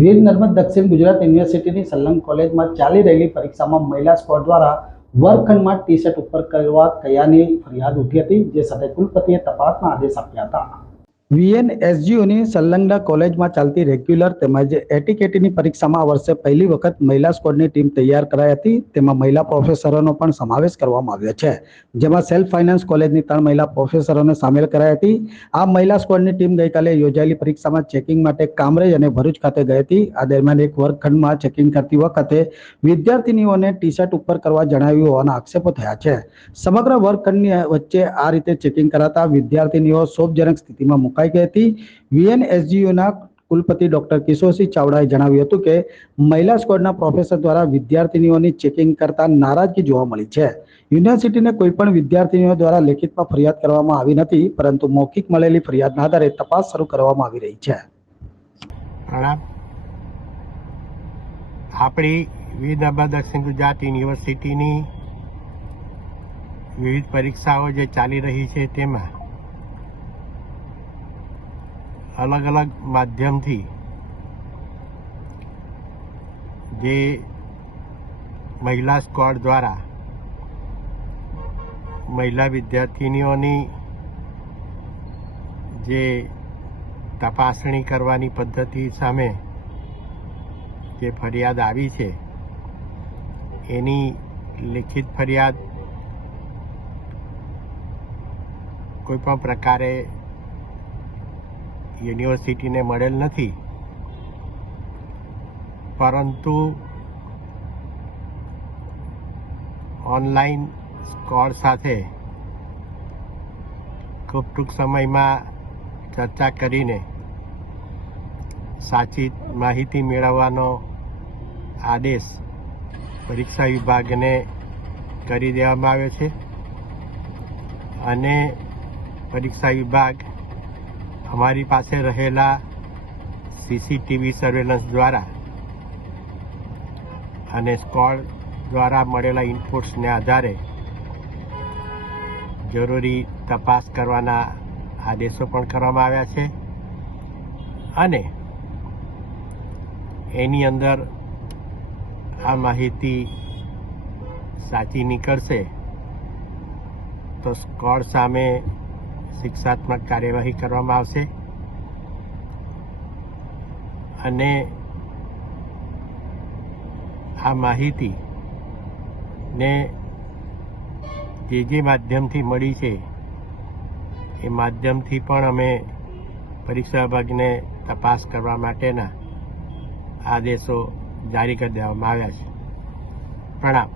વીર નર્મદ દક્ષિણ ગુજરાત યુનિવર્સિટીની સલંગ કોલેજમાં ચાલી રહેલી પરીક્ષામાં મહિલા સ્ક્વોડ દ્વારા વર્ગખંડમાં ટી શર્ટ ઉપર કરવા કયાની ફરિયાદ ઉઠી હતી, જે સાથે કુલપતિએ તપાસના આદેશ આપ્યા હતા। વીએનએસજીયુની સંલગ્ન કોલેજમાં ચાલતી રેગ્યુલર તેમજ એટીકેટીની પરીક્ષામાં આ વર્ષે પહેલી વખત મહિલા સ્ક્વોડની ટીમ તૈયાર કરાઈ હતી। તેમાં મહિલા પ્રોફેસરોનો પણ સમાવેશ કરવામાં આવ્યો છે, જેમાં સેલ્ફ ફાઇનાન્સ કોલેજની 3 મહિલા પ્રોફેસરોને સામેલ કરાઈ હતી। આ મહિલા સ્ક્વોડની ટીમ ગઈકાલે યોજાયેલી પરીક્ષામાં ચેકિંગ માટે કામરેજ અને ભરૂચ ખાતે ગઈ હતી। આ દરમિયાન એક વર્ગખંડમાં ચેકિંગ કરતી વખતે વિદ્યાર્થીનીઓને ટી શર્ટ ઉપર કરવા જણાવ્યું હોવાના આક્ષેપો થયા છે। સમગ્ર વર્ગખંડની વચ્ચે આ રીતે ચેકિંગ કરાતા વિદ્યાર્થીનીઓ ક્ષોભજનક સ્થિતિમાં મુકાઈ ગઈ હતી। વીએનએસજીયુના કુલપતિ ડોક્ટર કિશોરસિંહ ચાવડાએ જણાવ્યું હતું કે મહિલા સ્ક્વોડના પ્રોફેસર દ્વારા વિદ્યાર્થીનીઓની ચેકિંગ કરતા નારાજગી જોવા મળી છે। યુનિવર્સિટીને કોઈ પણ વિદ્યાર્થીનીઓ દ્વારા લેખિતમાં ફરિયાદ કરવામાં આવી નથી, પરંતુ મૌખિક મળેલી ફરિયાદના આધારે તપાસ શરૂ કરવામાં આવી રહી છે। આપણી વીર નર્મદ દક્ષિણ ગુજરાત યુનિવર્સિટીની વિવિધ પરીક્ષાઓ જે ચાલી રહી છે તેમાં અલગ અલગ માધ્યમથી જે મહિલા સ્ક્વોડ દ્વારા મહિલા વિદ્યાર્થીનીઓની જે તપાસણી કરવાની પદ્ધતિ સામે જે ફરિયાદ આવી છે એની લેખિત ફરિયાદ કોઈ પણ પ્રકારે યુનિવર્સિટીને મળેલ નથી, પરંતુ ઓનલાઈન સ્ક્વોડ સાથે ખૂબ ટૂંક સમયમાં ચર્ચા કરીને સાચી માહિતી મેળવવાનો આદેશ પરીક્ષા વિભાગને કરી દેવામાં આવ્યો છે અને પરીક્ષા વિભાગ અમારી પાસે રહેલા સીસીટીવી સર્વેલન્સ દ્વારા અને સ્ક્વોડ દ્વારા મળેલા ઇનપુટ્સને આધારે જરૂરી તપાસ કરવાના આદેશો પણ કરવામાં આવ્યા છે અને એની અંદર આ માહિતી સાચી નીકળશે તો સ્ક્વોડ સામે શિક્ષાત્મક કાર્યવાહી કરવામાં આવશે અને આ માહિતી ને જે માધ્યમથી મળી છે એ માધ્યમથી પણ અમે પરીક્ષા વિભાગને તપાસ કરવા માટેના આદેશો જારી કરી દેવામાં આવ્યા છે। પ્રણામ।